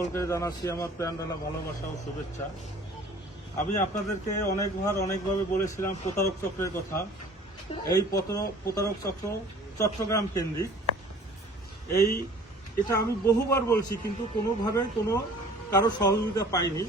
সকলকে জানাচ্ছি আমার প্রাণঢালা ভালোবাসা ও শুভেচ্ছা। আমি আপনাদেরকে অনেকভাবে বলেছিলাম প্রতারক চক্রের কথা। এই প্রতারক চক্র চট্টগ্রাম কেন্দ্রিক। এটা আমি বহুবার বলছি, কিন্তু কোনোভাবে কারো সহযোগিতা পাইনি।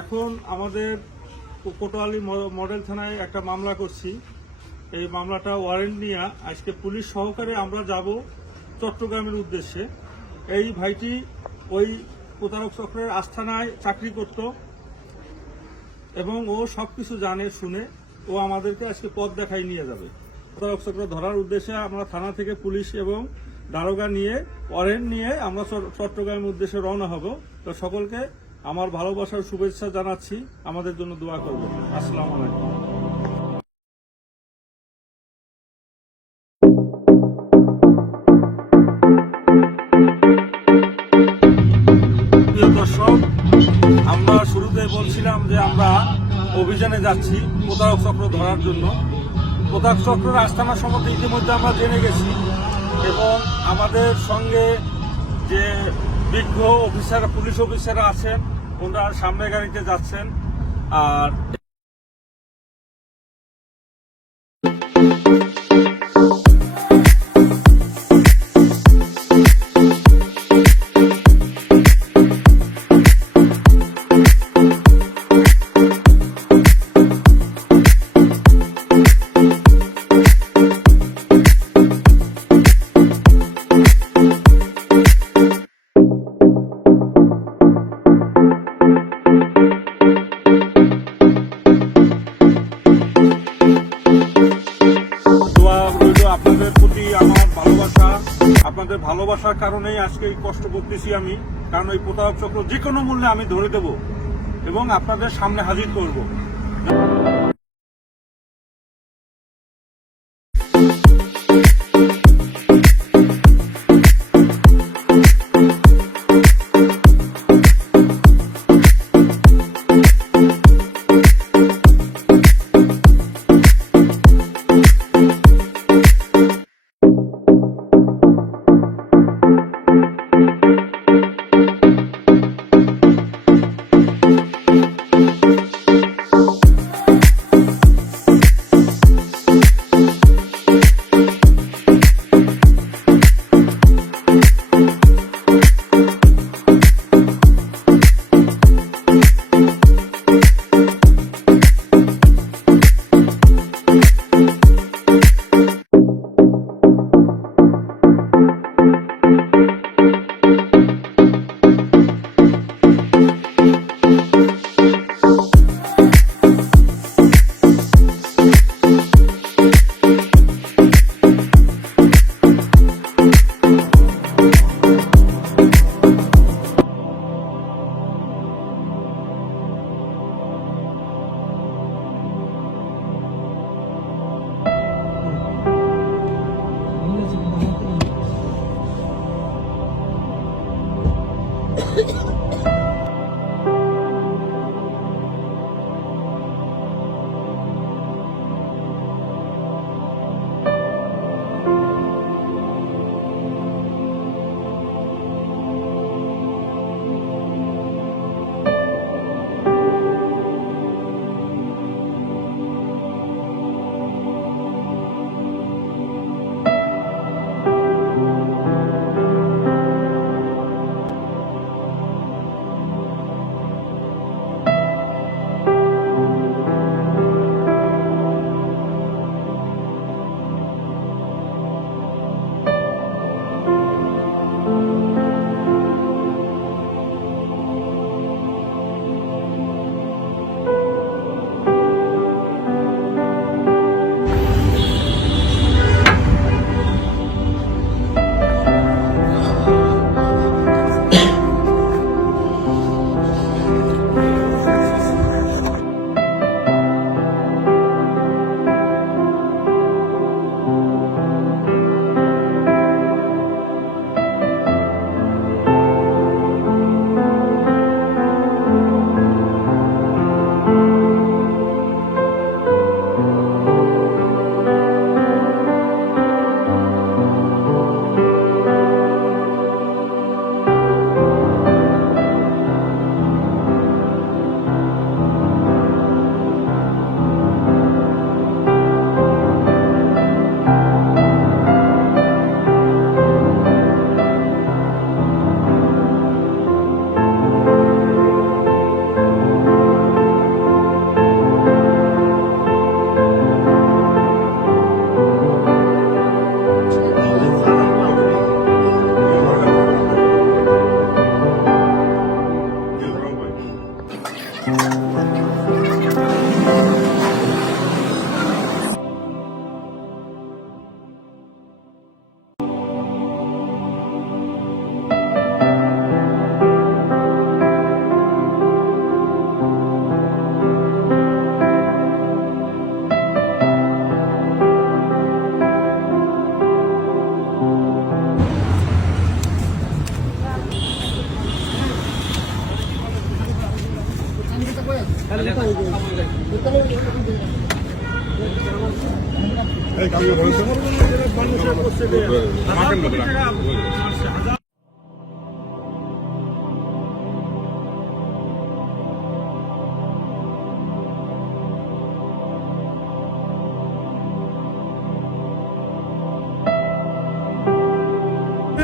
এখন আমাদের কোতোয়ালি মডেল থানায় একটা মামলা করছি। এই মামলাটা ওয়ারেন্ট নিয়ে আজকে পুলিশ সহকারে আমরা যাব চট্টগ্রামের উদ্দেশ্যে। এই ভাইটি ওই প্রতারক চক্রের আস্থানায় চাকরি করত এবং ও সবকিছু জানে শুনে ও আমাদেরকে আজকে পথ দেখাই নিয়ে যাবে। প্রতারক চক্র ধরার উদ্দেশ্যে আমরা থানা থেকে পুলিশ এবং দারোগা নিয়ে ওয়ারেন্ট নিয়ে আমরা চট্টগ্রামের উদ্দেশ্যে রওনা হব। তো সকলকে আমার ভালোবাসার শুভেচ্ছা জানাচ্ছি, আমাদের জন্য দোয়া করবেন। আসসালামু আলাইকুম। দর্শক, আমরা শুরুতে বলছিলাম যে আমরা অভিযানে যাচ্ছি প্রতারক চক্র ধরার জন্য। প্রতারক চক্রের আস্তানা সম্বন্ধে ইতিমধ্যে আমরা জেনে গেছি এবং আমাদের সঙ্গে যে বিজ্ঞ অফিসার পুলিশ অফিসাররা আছেন ওনারা সামনে গাড়িতে যাচ্ছেন। আর আপনাদের প্রতি আমার ভালোবাসা, আপনাদের ভালোবাসার কারণেই আজকে এই কষ্ট করতেছি আমি। কারণ ওই প্রতারক চক্র যে কোনো মূল্যে আমি ধরে দেব এবং আপনাদের সামনে হাজির করব।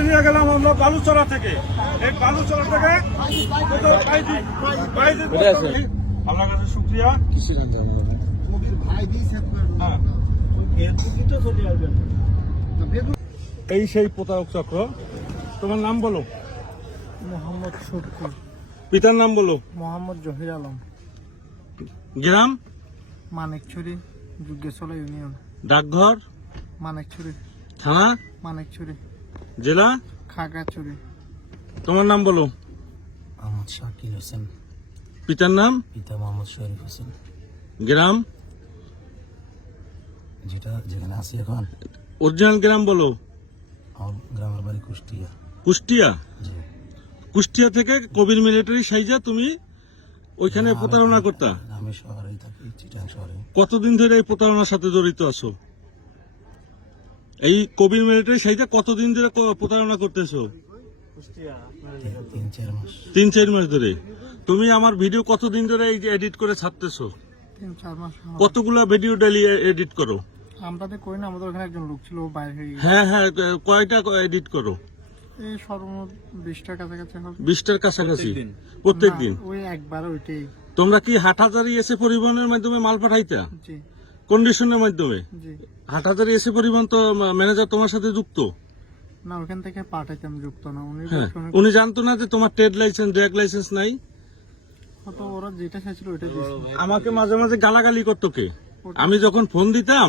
নিয়ে গেলাম আমরা বালুচড়া থেকে। এই বালুচড়া থেকে আপনার কাছে শুক্রিয়া। হ্যাঁ। এই সেই প্রতারক চক্র। তোমার নাম বলো। মোহাম্মদ শফিকুল। পিতার নাম বলো। মোহাম্মদ জহির আলম। গ্রাম মানিকছড়ি, যুগেশ্বলা ইউনিয়ন। ডাকঘর মানিকছড়ি। থানা মানিকছড়ি। জেলা খাগড়াছড়ি। তোমার নাম বলো। মোহাম্মদ শাকিল হোসেন। পিতার নাম। পিতা মোহাম্মদ শরীফ হোসেন। গ্রাম যেখানে আছি এখন। অরিজিনাল গ্রাম বলো। আমার গ্রামের বাড়ি কুষ্টিয়া। কুষ্টিয়া। জি। কুষ্টিয়া থেকে কবির মিলিটারি সাইজা তুমি ওইখানে প্রতারণা করতা। আমি শহরেই থাকি, চিটাং শহরে। কতদিন ধরে এই প্রতারণার সাথে জড়িত আছো? এই কবির মিলিটারি সাইজা কতদিন ধরে প্রতারণা করতেছো? 3-4 মাস। 3-4 মাস ধরে। তুমি আমার ভিডিও কতদিন ধরে এই যে এডিট করে ছাড়তেছো? 3-4 মাস। কতগুলা ভিডিও ডেইলি এডিট করো? আমরা তো করি না, আমাদের ওখানে একজন লোক ছিল, ও বাইরে হয়ে গেছে। হ্যাঁ হ্যাঁ, কয়টা এডিট করো? এই সর্বমোট 20টার কাছাকাছি হবে। 20টার কাছাকাছি প্রত্যেক দিন? না, ওই একবার ওইটাই। তোমরা কি হাটহাজারি এসে পরিবহনের মাধ্যমে মাল পাঠাইতা? জি কন্ডিশনের মাধ্যমে? জি। হাটহাজারি এসে পরিবহন তো ম্যানেজার তোমার সাথে যুক্ত না, ওখান থেকে পাঠাইতাম, যুক্ত না। উনি হ্যাঁ, উনি জানতো না যে তোমার ট্রেড লাইসেন্স, ড্রাগ লাইসেন্স নাই? হয়তো ওরা যেটা চাইছিল ওইটা দিয়েছে। আমাকে মাঝে মাঝে গালাগালি করতো কে? আমি যখন ফোন দিতাম,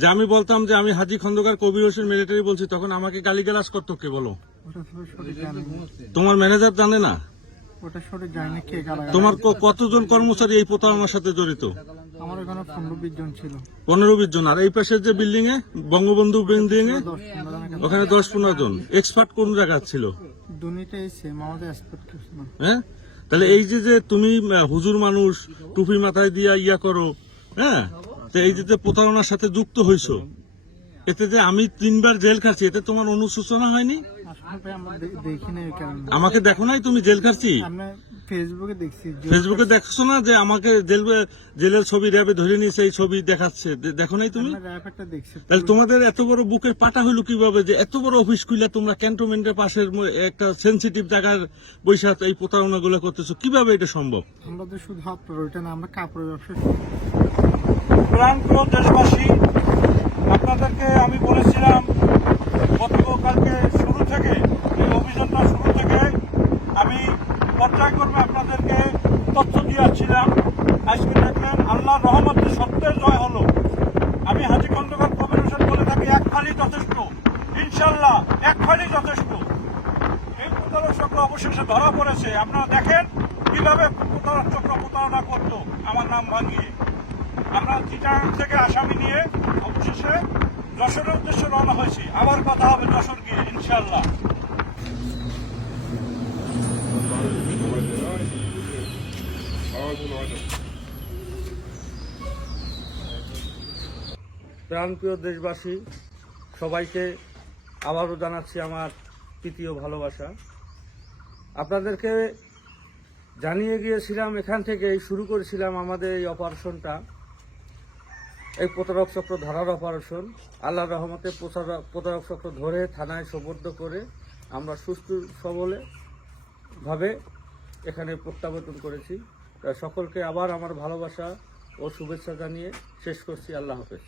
যে আমি বলতাম যে আমি হাজী খন্দকার কবির হোসেন মিলিটারি বলছি, তখন আমাকে গালিগালাজ করতো কে বলো? ওটা সঠিক জানি না। তোমার ম্যানেজার জানে না? ওটা সঠিক জানি না কে গালাগালি। তোমার কতজন কর্মচারী এই প্রতারণার সাথে জড়িত? আমার ওখানে 15-20 জন ছিল। 15-20 জন। আর এই পাশের যে বিল্ডিং এ, বঙ্গবন্ধু বিল্ডিং এ, 10-15 জনের ওখানে 10-15 জন। এক্সপার্ট কোন জায়গা ছিল? দুনিটাই সেম, আমাদের এক্সপেক্ট কিছু না। হ্যাঁ, তাহলে এই যে তুমি হুজুর মানুষ, টুপি মাথায় দিয়া ইয়া করো, হ্যাঁ, তো এই যে প্রতারণার সাথে যুক্ত হইছো, এতে যে আমি 3বার জেল খাচ্ছি, এতে তোমার অনুশোচনা হয়নি? আসলে ভাই আমরা দেখি না, এই কারণে। আমাকে দেখো নাই তুমি জেল খাচ্ছি? আমরা ফেসবুকে দেখছি। ফেসবুকে দেখছো না যে আমাকে জেলের ছবি র্যাবে ধরে নিয়েছে, এই ছবি দেখাচ্ছে, দেখো নাই তুমি? আমরা র্যাপটা দেখছি। তাহলে তোমাদের এত বড় বুকের পাটা হইলো কিভাবে যে এত বড় অফিস খুলে তোমরা ক্যান্টনমেন্টের পাশের একটা সেনসিটিভ জায়গার বৈশাখ এই প্রতারণা গুলো করতেছো, কিভাবে এটা সম্ভব? আমরা তো শুধু আপনার ওইটা না, আমরা কাপড়ের ব্যবসা। প্রাণপ্রিয় দেশবাসী, আপনাদেরকে আমি বলেছিলাম গতকালকে শুরু থেকে, এই অভিযানটা শুরু থেকে আমি পর্যায়ক্রমে আপনাদেরকে তথ্য দিয়ে আসছিলাম। আজকে দেখলেন আল্লাহর রহমতে সত্যের জয় হলো। আমি হাজী খন্দকার কবির হোসেন বলে থাকি, এক ফালি যথেষ্ট, ইনশাল্লাহ এক ফালি যথেষ্ট। এই প্রতারক চক্র অবশেষে ধরা পড়েছে। আপনারা দেখেন কিভাবে প্রতারক চক্র প্রতারণা করতো আমার নাম ভাঙিয়ে। আমরা চিটাগাং থেকে আসামি নিয়ে অবশেষে যশোরের উদ্দেশ্যে রওনা হয়েছি। আবার কথা হবে যশোর গিয়ে ইনশাল্লাহ। প্রাণপ্রিয় দেশবাসী, সবাইকে আবারও জানাচ্ছি আমার প্রীতি ও ভালোবাসা। আপনাদেরকে জানিয়ে গিয়েছিলাম, এখান থেকেই শুরু করেছিলাম আমাদের এই অপারেশনটা, এই প্রতারক চক্র ধরার অপারেশন। আল্লাহর রহমতে প্রতারক চক্র ধরে থানায় সোপর্দ করে আমরা সুস্থ সবলে ভাবে এখানে প্রত্যাবর্তন করেছি। সকলকে আবার আমার ভালোবাসা ও শুভেচ্ছা জানিয়ে শেষ করছি। আল্লাহ হাফেজ।